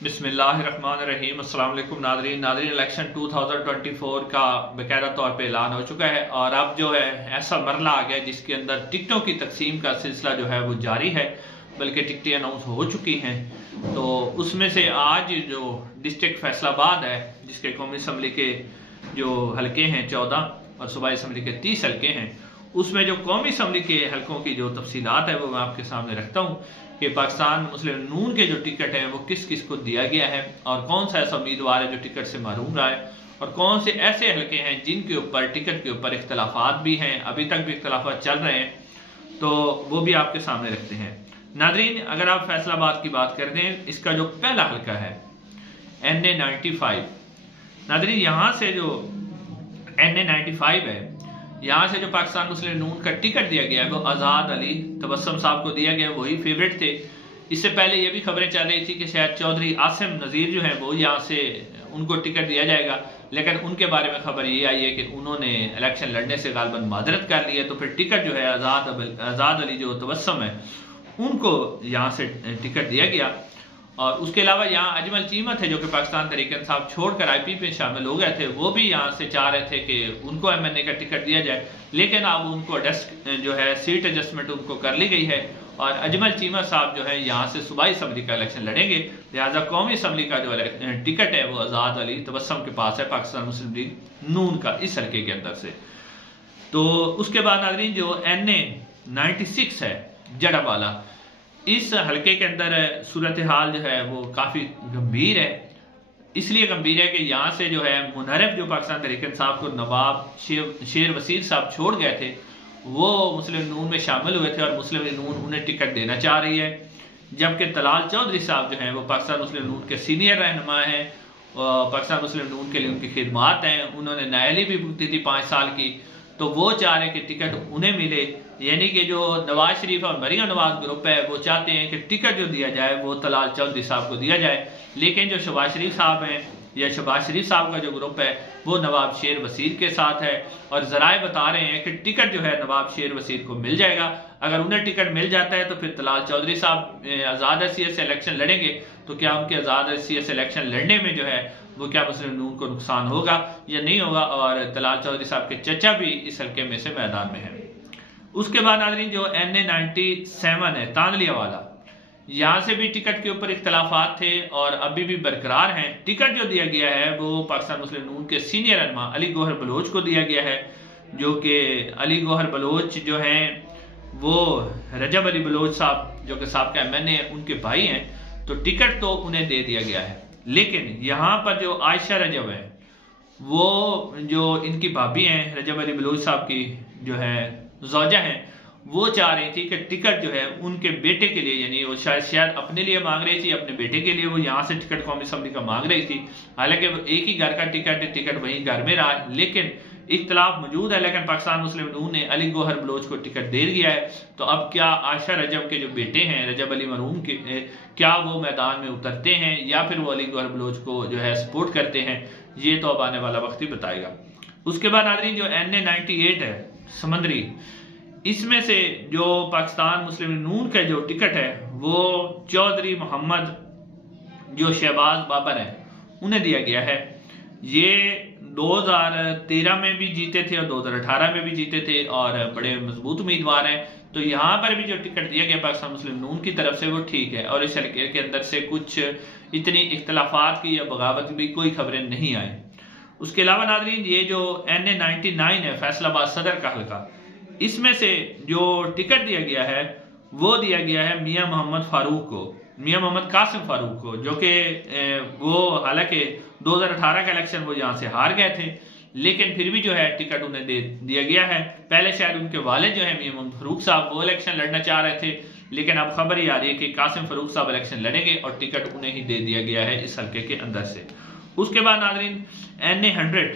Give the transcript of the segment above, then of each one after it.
बिस्मिल्लाहिर्रहमानिर्रहीम। अस्सलाम वालेकुम नादरीन इलेक्शन 2024 का बाकायदा तौर पे ऐलान हो चुका है और अब जो है ऐसा मरला आ गया जिसके अंदर टिकटों की तकसीम का सिलसिला जो है वो जारी है, बल्कि टिकटें अनाउंस हो चुकी हैं। तो उसमें से आज जो डिस्ट्रिक्ट फैसलाबाद है, जिसके कौमी असम्बली के जो हलके हैं 14 और सूबाई असम्बली के 30 हलके हैं, उसमें जो कौमी असम्बली के हलकों की जो तफसीलात है वो मैं आपके सामने रखता हूँ कि पाकिस्तान मुस्लिम नून के जो टिकट है वो किस किस को दिया गया है और कौन सा ऐसा उम्मीदवार है जो टिकट से महरूम रहा है और कौन से ऐसे हलके हैं जिनके ऊपर टिकट के ऊपर इख्तलाफात भी हैं, अभी तक भी इख्तलाफात चल रहे हैं, तो वो भी आपके सामने रखते हैं। नादरीन, अगर आप फैसलाबाद की बात कर दें, इसका जो पहला हलका है NA95, नादरीन यहाँ से जो NA95 है, यहाँ से जो पाकिस्तान मुस्लिम नून का टिकट दिया गया है वो आज़ाद अली तबस्सुम साहब को दिया गया, वही फेवरेट थे। इससे पहले ये भी खबरें चल रही थी कि शायद चौधरी आसिम नज़ीर जो है वो यहाँ से उनको टिकट दिया जाएगा, लेकिन उनके बारे में खबर ये आई है कि उन्होंने इलेक्शन लड़ने से गालबन मादरत कर ली है, तो फिर टिकट जो है आज़ाद अली जो तबस्सुम है उनको यहाँ से टिकट दिया गया। और उसके अलावा यहाँ अजमल चीमा थे जो कि पाकिस्तान तहरीक इंसाफ छोड़कर IPP में शामिल हो गए थे, वो भी यहाँ से चाह रहे थे कि उनको MNA का टिकट दिया जाए, लेकिन अब उनको जो है सीट एडजस्टमेंट उनको कर ली गई है और अजमल चीमा साहब जो है यहाँ से सूबाई असम्बली का इलेक्शन लड़ेंगे। लिहाजा कौमी असम्बली का जो टिकट है वो आज़ाद अली तबस्सुम के पास है, पाकिस्तान मुस्लिम लीग नून का, इस हल्के के अंदर से। तो उसके बाद नाज़रीन जो NA96 है जड़ावाला, इस हलके के अंदर सूरत हाल जो है वो काफ़ी गंभीर है। इसलिए गंभीर है कि यहाँ से जो है मुनहरफ जो पाकिस्तान तहरीक इंसाफ को नवाब शेर वसीर साहब छोड़ गए थे, वो मुस्लिम नून में शामिल हुए थे और मुस्लिम नून उन्हें टिकट देना चाह रही है, जबकि तलाल चौधरी साहब जो हैं वो पाकिस्तान मुस्लिम नून के सीनियर रहनुमा हैं, पाकिस्तान मुस्लिम नून के लिए उनकी खिदमात हैं, उन्होंने नायली भी भुगती थी 5 साल की, तो वो चाह रहे कि टिकट उन्हें मिले। यानी कि जो नवाज शरीफ और मरियम नवाज ग्रुप है वो चाहते हैं कि टिकट जो दिया जाए वो तलाल चौधरी साहब को दिया जाए, लेकिन जो शहबाज शरीफ साहब हैं या शहबाज शरीफ साहब का जो ग्रुप है वो नवाब शेर वसीर के साथ है और जराए बता रहे हैं कि टिकट जो है नवाब शेर वसीर को मिल जाएगा। अगर उन्हें टिकट मिल जाता है तो फिर तलाल चौधरी साहब आज़ाद हैसियत से इलेक्शन लड़ेंगे, तो क्या उनके आज़ाद हैसियत से इलेक्शन लड़ने में जो है वो क्या मुस्लिम नून को नुकसान होगा या नहीं होगा, और तलाल चौधरी साहब के चचा भी इस हल्के में से मैदान में है। उसके बाद नाज़रीन जो NA97 है तांदलिया वाला, यहाँ से भी टिकट के ऊपर इख्तलाफात थे और अभी भी बरकरार हैं। टिकट जो दिया गया है वो पाकिस्तान मुस्लिम नून के सीनियर रहनुमा अली गौहर बलोच को दिया गया है, जो कि अली गौहर बलोच जो हैं वो रजब अली बलोच साहब जो कि साहब MNA है उनके भाई हैं, तो टिकट तो उन्हें दे दिया गया है। लेकिन यहाँ पर जो आयशा रजब है वो जो इनकी भाभी हैं रजब अली बलोच साहब की जो है ज़ौजा हैं, वो चाह रही थी कि टिकट जो है उनके बेटे के लिए, यानी वो शायद अपने लिए मांग रही थी, अपने बेटे के लिए वो यहाँ से टिकट कौमी असम्बली का मांग रही थी। हालांकि वो एक ही घर का टिकट वहीं घर में रहा, लेकिन इख्तलाफ मौजूद है, लेकिन पाकिस्तान मुस्लिम नून ने अली गौहर बलोच को टिकट दे दिया है। तो अब क्या आयशा रजब के जो बेटे हैं रजब अली मरूम के, क्या वो मैदान में उतरते हैं या फिर वो अली गौहर बलोच को जो है सपोर्ट करते हैं, ये तो अब आने वाला वक्त ही बताएगा। उसके बाद नाज़रीन जो NA98 है समंदरी, इसमें से जो पाकिस्तान मुस्लिम नून का जो टिकट है वो चौधरी मोहम्मद जो शहबाज बाबर है उन्हें दिया गया है। ये 2013 में भी जीते थे और 2018 में भी जीते थे और बड़े मजबूत उम्मीदवार हैं। तो यहाँ पर भी जो टिकट दिया गया पाकिस्तान मुस्लिम नून की तरफ से वो ठीक है और इस हल्के के अंदर से कुछ इतनी इख्तलाफात की या बगावत की कोई खबरें नहीं आई। उसके अलावा नाज़रीन ये जो NA99 है फैसलाबाद सदर का हल्का, इसमें से जो टिकट दिया गया है वो दिया गया है मियां मोहम्मद फारूक को, मियां मोहम्मद कासिम फारूक को, जो कि वो हालांकि 2018 का इलेक्शन वो यहाँ से हार गए थे, लेकिन फिर भी जो है टिकट उन्हें दे दिया गया है। पहले शायद उनके वालिद जो है मियां मोहम्मद फारूक साहब वो इलेक्शन लड़ना चाह रहे थे, लेकिन अब खबर ही आ रही है कि कासिम फारूक साहब इलेक्शन लड़ेंगे और टिकट उन्हें ही दे दिया गया है इस हल्के के अंदर से। उसके बाद नाज़रीन NA100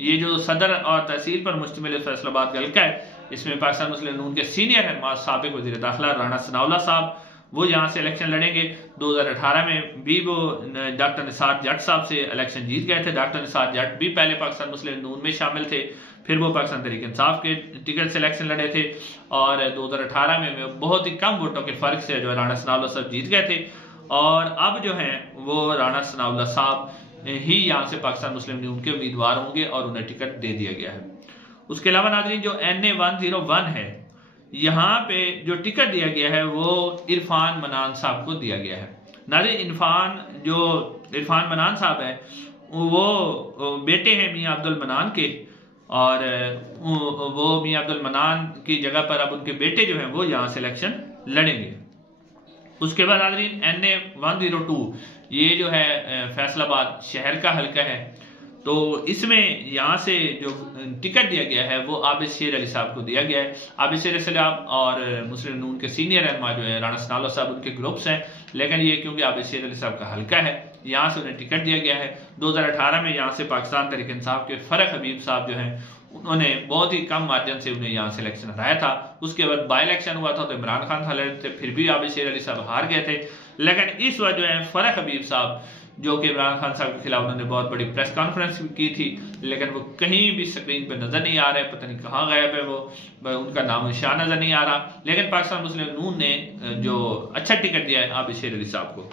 ये जो सदर और तहसील पर मुश्तमिल फैसलाबाद का हल्का है, इसमें पाकिस्तान मुस्लिम नून के सीनियर रहनुमा साबिक वज़ीर दाखिला राना सनाउल्लाह साहब वो यहाँ से इलेक्शन लड़ेंगे। 2018 में भी वो डॉक्टर निसार जट साहब से इलेक्शन जीत गए थे। डॉक्टर निसार जट भी पहले पाकिस्तान मुस्लिम नून में शामिल थे, फिर वो पाकिस्तान तहरीक इंसाफ के टिकट से इलेक्शन लड़े थे और 2018 में बहुत ही कम वोटों के फर्क से जो राना सनाउल्लाह साहब जीत गए थे। और अब जो है वो राणा सनाउल्लाह साहब ही यहाँ से पाकिस्तान मुस्लिम लीग के उम्मीदवार होंगे और उन्हें टिकट दे दिया गया है। उसके अलावा नाज़रीन जो NA 101 है, यहाँ पे जो टिकट दिया गया है वो इरफान मनान साहब को दिया गया है। नाज़रीन इरफान मनान साहब है वो बेटे हैं मियां अब्दुल मनान के, और वो मियां अब्दुल मनान की जगह पर अब उनके बेटे जो हैं वो यहाँ से इलेक्शन लड़ेंगे। उसके बाद नाज़रीन NA 102 ये जो है फैसलाबाद शहर का हल्का है, तो इसमें यहाँ से जो टिकट दिया गया है वो आबिद शेर अली साहब को दिया गया है। आबिद शेर अली साहब और मुस्लिम नून के सीनियर रहनुमा जो है राणा सनाउल्लाह साहब उनके ग्रुप्स हैं, लेकिन ये क्योंकि आबिद शेर अली साहब का हल्का है यहाँ से उन्हें टिकट दिया गया है। 2018 में यहाँ से पाकिस्तान तहरीक इंसाफ के फरक हबीब साहब जो हैं उन्होंने बहुत ही कम मार्जिन से उन्हें यहाँ से इलेक्शन हराया था। उसके बाद बाई इलेक्शन हुआ था तो इमरान खान था थे, फिर भी आबिद शेर अली साहब हार गए थे। लेकिन इस वक्त जो है फरक हबीब साहब जो कि इमरान खान साहब के खिलाफ उन्होंने बहुत बड़ी प्रेस कॉन्फ्रेंस की थी, लेकिन वो कहीं भी स्क्रीन पे नजर नहीं आ रहे, पता नहीं कहाँ गायब है वो, उनका नाम निशान नजर नहीं आ रहा। लेकिन पाकिस्तान मुस्लिम नून ने जो अच्छा टिकट दिया है आबिद शेर अली साहब को।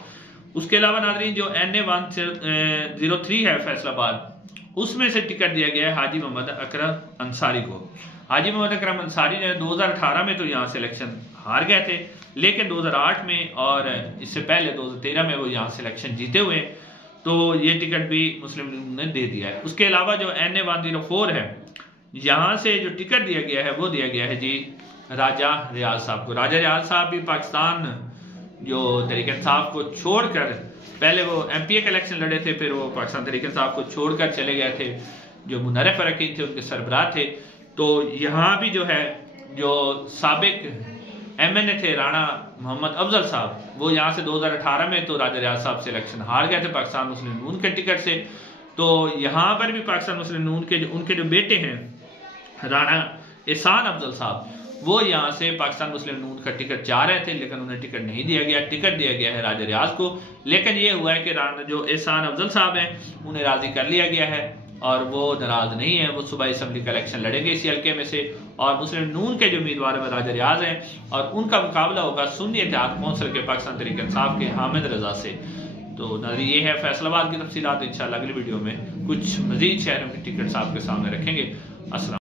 उसके अलावा नाज़रीन जो NA 103 है फैसलाबाद, उसमें से टिकट दिया गया है हाजी मोहम्मद अकरम अंसारी को। हाजी मोहम्मद अकरम अंसारी जो है 2018 में तो यहाँ से इलेक्शन हार गए थे, लेकिन 2008 में और इससे पहले 2013 में वो यहाँ से इलेक्शन जीते हुए, तो ये टिकट भी मुस्लिम लीग ने दे दिया है। उसके अलावा जो NA 104 है, यहाँ से जो टिकट दिया गया है वो दिया गया है जी राजा रियाज साहब को। राजा रियाज साहब भी पाकिस्तान जो तहरीक इंसाफ को छोड़कर, पहले वो MPA का इलेक्शन लड़े थे, फिर वो पाकिस्तान तहरीक इंसाफ को छोड़कर चले गए थे, जो मुनर्रफ अरकीन थे उनके सरबराह थे। तो यहाँ भी जो है जो साबिक MNA थे राणा मोहम्मद अफजल साहब, वो यहाँ से 2018 में तो राजा रियाज साहब से इलेक्शन हार गए थे पाकिस्तान मुस्लिम नून के टिकट से। तो यहाँ पर भी पाकिस्तान मुस्लिम नून के उनके जो बेटे हैं राणा एहसान अफजल साहब, वो यहाँ से पाकिस्तान मुस्लिम नून का टिकट चाह रहे थे, लेकिन उन्हें टिकट नहीं दिया गया। टिकट दिया गया है राजा रियाज को, लेकिन ये हुआ है कि राणा जो एहसान अफजल साहब हैं उन्हें राजी कर लिया गया है और वो नाराज नहीं है। वो सुबह असम्बली का इलेक्शन लड़ेंगे इसी हल्के में से, और मुस्लिम नून के जो उम्मीदवार है राजा रियाज हैं, और उनका मुकाबला होगा सुन्नी इत्तेहाद कौंसिल के पाकिस्तान तहरीक इंसाफ के हामिद रजा से। तो नाज़रीन ये है फैसलाबाद की तफसीलात। इंशाअल्लाह अगली वीडियो में कुछ मजीद शहरों की टिकट्स आपके सामने रखेंगे। अस्सलाम।